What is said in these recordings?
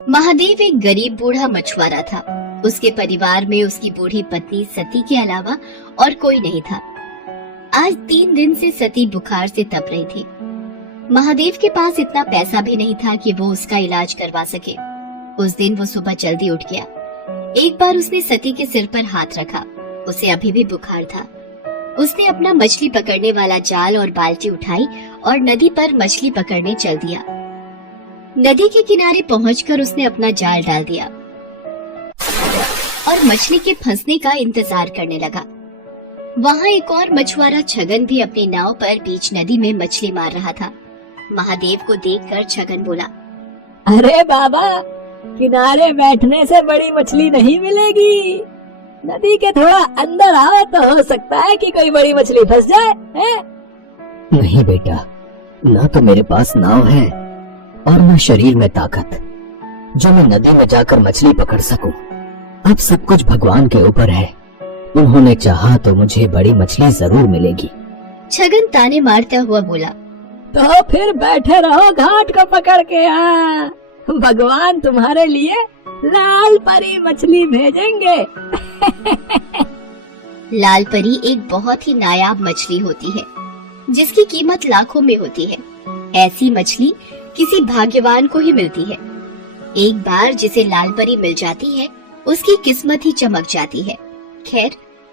महादेव एक गरीब बूढ़ा मछुआरा था। उसके परिवार में उसकी बूढ़ी पत्नी सती के अलावा और कोई नहीं था। आज 3 दिन से सती बुखार से तप रही थी। महादेव के पास इतना पैसा भी नहीं था कि वो उसका इलाज करवा सके। उस दिन वो सुबह जल्दी उठ गया। एक बार उसने सती के सिर पर हाथ रखा। उसे अभी भी बुखार था। उसने अपना मछली पकड़ने वाला जाल और बाल्टी उठाई और नदी पर मछली पकड़ने चल दिया। नदी के किनारे पहुंचकर उसने अपना जाल डाल दिया और मछली के फंसने का इंतजार करने लगा। वहाँ एक और मछुआरा छगन भी अपनी नाव पर बीच नदी में मछली मार रहा था। महादेव को देखकर छगन बोला, अरे बाबा, किनारे बैठने से बड़ी मछली नहीं मिलेगी। नदी के थोड़ा अंदर आओ तो हो सकता है कि कोई बड़ी मछली फंस जाए। नहीं बेटा, ना तो मेरे पास नाव है और न शरीर में ताकत जो मैं नदी में जाकर मछली पकड़ सकूं। अब सब कुछ भगवान के ऊपर है। उन्होंने चाहा तो मुझे बड़ी मछली जरूर मिलेगी। छगन ताने मारता हुआ बोला, तो फिर बैठे रहो घाट को पकड़ के। भगवान तुम्हारे लिए लाल परी मछली भेजेंगे। लाल परी एक बहुत ही नायाब मछली होती है जिसकी कीमत लाखों में होती है। ऐसी मछली किसी भाग्यवान को ही मिलती है। एक बार जिसे लाल परी मिल जाती है उसकी किस्मत ही चमक जाती है। खैर,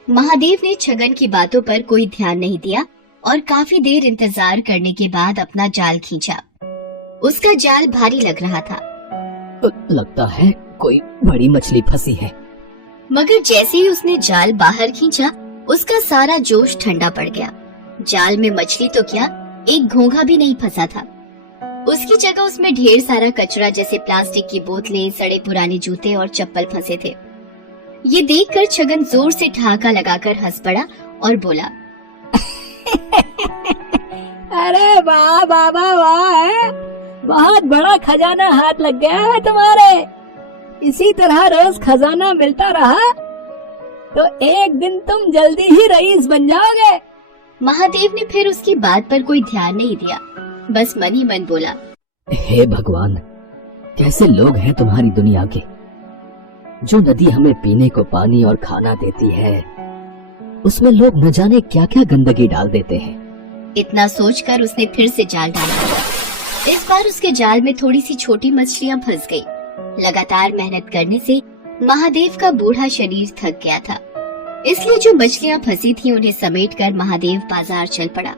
महादेव ने छगन की बातों पर कोई ध्यान नहीं दिया और काफी देर इंतजार करने के बाद अपना जाल खींचा। उसका जाल भारी लग रहा था। लगता है कोई बड़ी मछली फंसी है। मगर जैसे ही उसने जाल बाहर खींचा, उसका सारा जोश ठंडा पड़ गया। जाल में मछली तो क्या, एक घोंघा भी नहीं फंसा था। उसकी जगह उसमें ढेर सारा कचरा जैसे प्लास्टिक की बोतलें, सड़े पुराने जूते और चप्पल फंसे थे। ये देखकर छगन जोर से ठहाका लगाकर हंस पड़ा और बोला, अरे वाह बाबा वाह, बहुत बड़ा खजाना हाथ लग गया है तुम्हारे। इसी तरह रोज खजाना मिलता रहा तो एक दिन तुम जल्दी ही रईस बन जाओगे। महादेव ने फिर उसकी बात पर कोई ध्यान नहीं दिया, बस मन ही मन बोला, हे भगवान, कैसे लोग हैं तुम्हारी दुनिया के। जो नदी हमें पीने को पानी और खाना देती है, उसमें लोग न जाने क्या क्या गंदगी डाल देते हैं। इतना सोचकर उसने फिर से जाल डाला। इस बार उसके जाल में थोड़ी सी छोटी मछलियां फंस गई। लगातार मेहनत करने से महादेव का बूढ़ा शरीर थक गया था, इसलिए जो मछलियां फंसी थी उन्हें समेटकर महादेव बाजार चल पड़ा।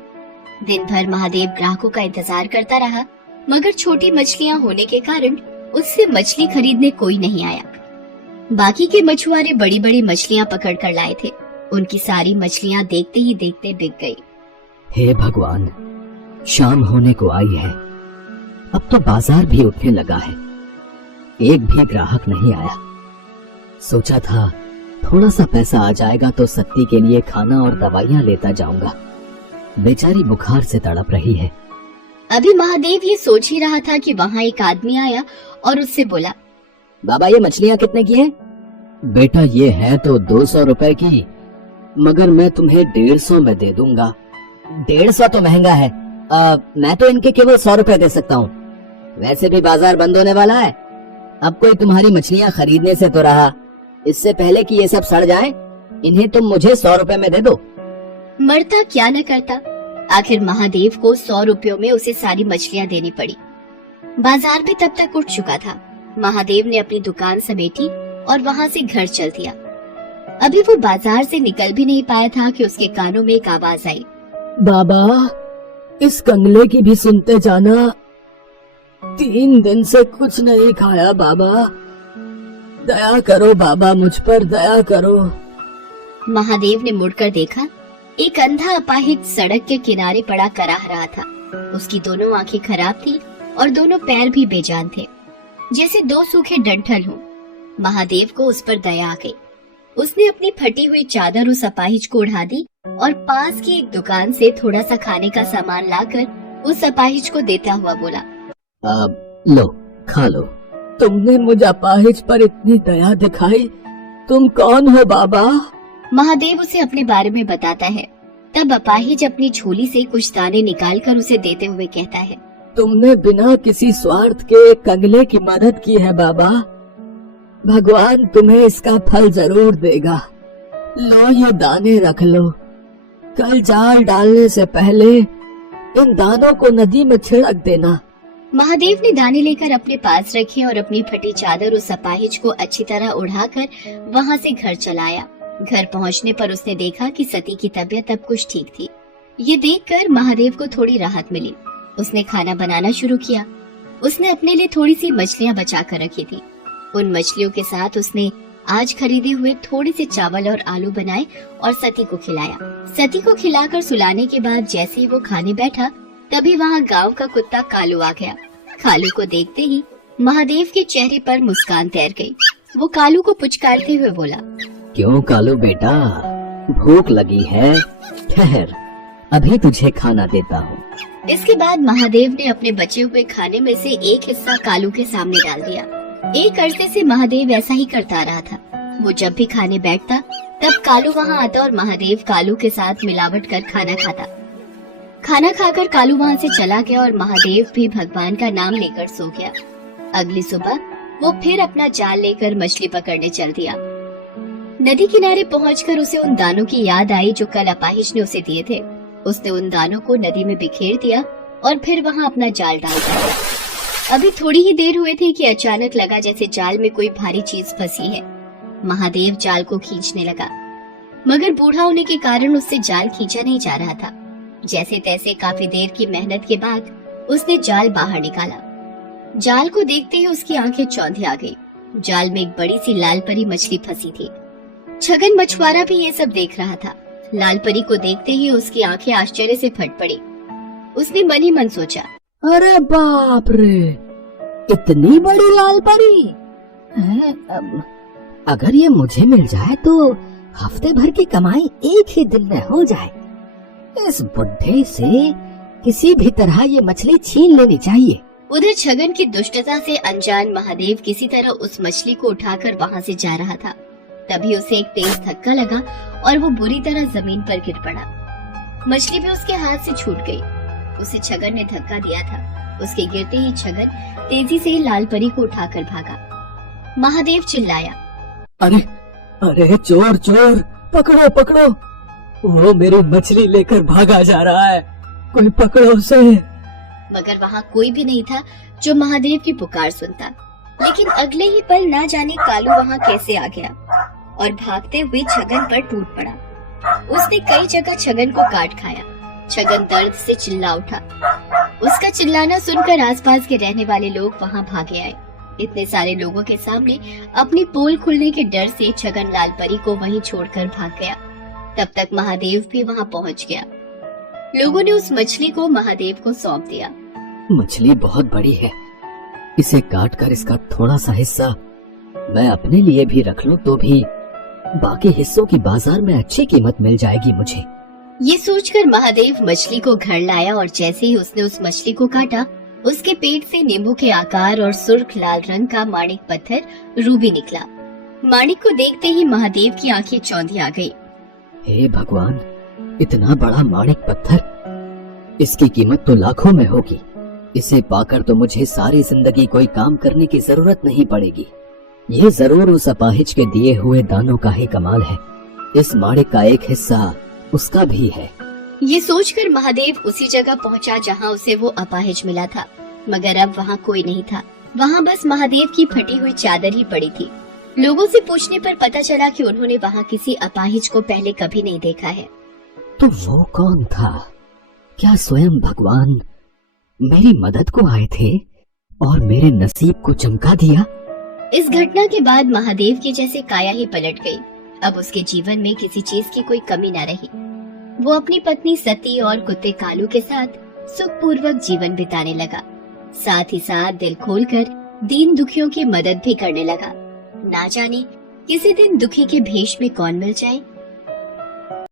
दिन भर महादेव ग्राहकों का इंतजार करता रहा, मगर छोटी मछलियां होने के कारण उससे मछली खरीदने कोई नहीं आया। बाकी के मछुआरे बड़ी बड़ी मछलियां पकड़ कर लाए थे। उनकी सारी मछलियां देखते ही देखते बिक गई। हे भगवान, शाम होने को आई है। अब तो बाजार भी उठने लगा है। एक भी ग्राहक नहीं आया। सोचा था थोड़ा सा पैसा आ जाएगा तो सत्ती के लिए खाना और दवाइयाँ लेता जाऊंगा। बेचारी बुखार से तड़प रही है। अभी महादेव ये सोच ही रहा था कि वहाँ एक आदमी आया और उससे बोला, बाबा, ये मछलियाँ कितने की है? बेटा, ये है तो 200 रुपए की, मगर मैं तुम्हें 150 में दे दूंगा। 150 तो महंगा है। मैं तो इनके केवल 100 रुपए दे सकता हूँ। वैसे भी बाजार बंद होने वाला है। अब कोई तुम्हारी मछलियाँ खरीदने से तो रहा। इससे पहले कि ये सब सड़ जाए, इन्हें तुम मुझे 100 रुपए में दे दो। मरता क्या न करता। आखिर महादेव को 100 रुपयों में उसे सारी मछलियाँ देनी पड़ी। बाजार भी तब तक उठ चुका था। महादेव ने अपनी दुकान समेटी और वहाँ से घर चल दिया। अभी वो बाजार से निकल भी नहीं पाया था कि उसके कानों में एक आवाज आई, बाबा, इस कंगले की भी सुनते जाना। 3 दिन से कुछ नहीं खाया बाबा। दया करो बाबा, मुझ पर दया करो। महादेव ने मुड़कर देखा। एक अंधा अपाहिज सड़क के किनारे पड़ा कराह रहा था। उसकी दोनों आंखें खराब थी और दोनों पैर भी बेजान थे, जैसे 2 सूखे डंठल हों। महादेव को उस पर दया आ गई। उसने अपनी फटी हुई चादर उस अपाहिज को उड़ा दी और पास की एक दुकान से थोड़ा सा खाने का सामान लाकर उस अपाहिज को देता हुआ बोला, लो, खा लो। तुमने मुझ अपाहिज पर इतनी दया दिखाई। तुम कौन हो बाबा? महादेव उसे अपने बारे में बताता है। तब अपाहिज अपनी झोली से कुछ दाने निकालकर उसे देते हुए कहता है, तुमने बिना किसी स्वार्थ के कंगले की मदद की है बाबा। भगवान तुम्हें इसका फल जरूर देगा। लो ये दाने रख लो। कल जाल डालने से पहले इन दानों को नदी में छिड़क देना। महादेव ने दाने लेकर अपने पास रखे और अपनी फटी चादर उस अपाहिज को अच्छी तरह उड़ाकर वहां से घर चलाया। घर पहुंचने पर उसने देखा कि सती की तबीयत अब कुछ ठीक थी। ये देखकर महादेव को थोड़ी राहत मिली। उसने खाना बनाना शुरू किया। उसने अपने लिए थोड़ी सी मछलियां बचा कर रखी थी। उन मछलियों के साथ उसने आज खरीदे हुए थोड़े से चावल और आलू बनाए और सती को खिलाया। सती को खिलाकर सुलाने के बाद जैसे ही वो खाने बैठा, तभी वहाँ गांव का कुत्ता कालू आ गया। कालू को देखते ही महादेव के चेहरे पर मुस्कान तैर गई। वो कालू को पुचकारते हुए बोला, क्यों कालू बेटा, भूख लगी है? ठहर, अभी तुझे खाना देता हूँ। इसके बाद महादेव ने अपने बचे हुए खाने में से एक हिस्सा कालू के सामने डाल दिया। एक अरसे से महादेव ऐसा ही करता रहा था। वो जब भी खाने बैठता तब कालू वहाँ आता और महादेव कालू के साथ मिलावट कर खाना खाता। खाना खाकर कालू वहाँ से चला गया और महादेव भी भगवान का नाम लेकर सो गया। अगली सुबह वो फिर अपना जाल लेकर मछली पकड़ने चल दिया। नदी किनारे पहुंचकर उसे उन दानों की याद आई जो कल अपाहिज ने उसे दिए थे। उसने उन दानों को नदी में बिखेर दिया और फिर वहाँ अपना जाल डाल दिया। अभी थोड़ी ही देर हुए थे कि अचानक लगा जैसे जाल में कोई भारी चीज फंसी है। महादेव जाल को खींचने लगा, मगर बूढ़ा होने के कारण उससे जाल खींचा नहीं जा रहा था। जैसे तैसे काफी देर की मेहनत के बाद उसने जाल बाहर निकाला। जाल को देखते ही उसकी आंखें चौंधी आ गई। जाल में एक बड़ी सी लाल परी मछली फंसी थी। छगन मछुआरा भी ये सब देख रहा था। लाल परी को देखते ही उसकी आंखें आश्चर्य से फट पड़ी। उसने मन ही मन सोचा, अरे बाप रे, इतनी बड़ी लाल परी! अगर ये मुझे मिल जाए तो हफ्ते भर की कमाई एक ही दिन में हो जाए। इस बुढ़े से किसी भी तरह ये मछली छीन लेनी चाहिए। उधर छगन की दुष्टता से अनजान महादेव किसी तरह उस मछली को उठाकर वहाँ से जा रहा था। तभी उसे एक तेज धक्का लगा और वो बुरी तरह जमीन पर गिर पड़ा। मछली भी उसके हाथ से छूट गई। उसे छगन ने धक्का दिया था। उसके गिरते ही छगन तेजी से लाल परी को उठाकर भागा। महादेव चिल्लाया, अरे अरे चोर चोर, पकड़ो पकड़ो, वो मेरी मछली लेकर भागा जा रहा है, कोई पकड़ो उसे। मगर वहाँ कोई भी नहीं था जो महादेव की पुकार सुनता। लेकिन अगले ही पल ना जाने कालू वहाँ कैसे आ गया और भागते हुए छगन पर टूट पड़ा। उसने कई जगह छगन को काट खाया। छगन दर्द से चिल्ला उठा। उसका चिल्लाना सुनकर आसपास के रहने वाले लोग वहाँ भागे आए। इतने सारे लोगों के सामने अपनी पोल खुलने के डर से छगन लाल परी को वहीं छोड़कर भाग गया। तब तक महादेव भी वहाँ पहुँच गया। लोगों ने उस मछली को महादेव को सौंप दिया। मछली बहुत बड़ी है, इसे काट कर इसका थोड़ा सा हिस्सा मैं अपने लिए भी रख लूं तो भी बाकी हिस्सों की बाजार में अच्छी कीमत मिल जाएगी मुझे। ये सोचकर महादेव मछली को घर लाया और जैसे ही उसने उस मछली को काटा, उसके पेट से नींबू के आकार और सुर्ख लाल रंग का माणिक पत्थर रूबी निकला। माणिक को देखते ही महादेव की आंखें चौंधी आ गई। हे भगवान, इतना बड़ा माणिक पत्थर, इसकी कीमत तो लाखों में होगी। इसे पाकर तो मुझे सारी जिंदगी कोई काम करने की जरूरत नहीं पड़ेगी। ये जरूर उस अपाहिज के दिए हुए दानों का ही कमाल है। इस माणिक का एक हिस्सा उसका भी है। ये सोचकर महादेव उसी जगह पहुंचा जहां उसे वो अपाहिज मिला था, मगर अब वहां कोई नहीं था। वहां बस महादेव की फटी हुई चादर ही पड़ी थी। लोगों से पूछने पर पता चला कि उन्होंने वहां किसी अपाहिज को पहले कभी नहीं देखा है। तो वो कौन था? क्या स्वयं भगवान मेरी मदद को आए थे और मेरे नसीब को चमका दिया? इस घटना के बाद महादेव की जैसे काया ही पलट गई। अब उसके जीवन में किसी चीज की कोई कमी न रही। वो अपनी पत्नी सती और कुत्ते कालू के साथ सुखपूर्वक जीवन बिताने लगा। साथ ही साथ दिल खोलकर दीन दुखियों की मदद भी करने लगा। ना जाने किसी दिन दुखी के भेष में कौन मिल जाए।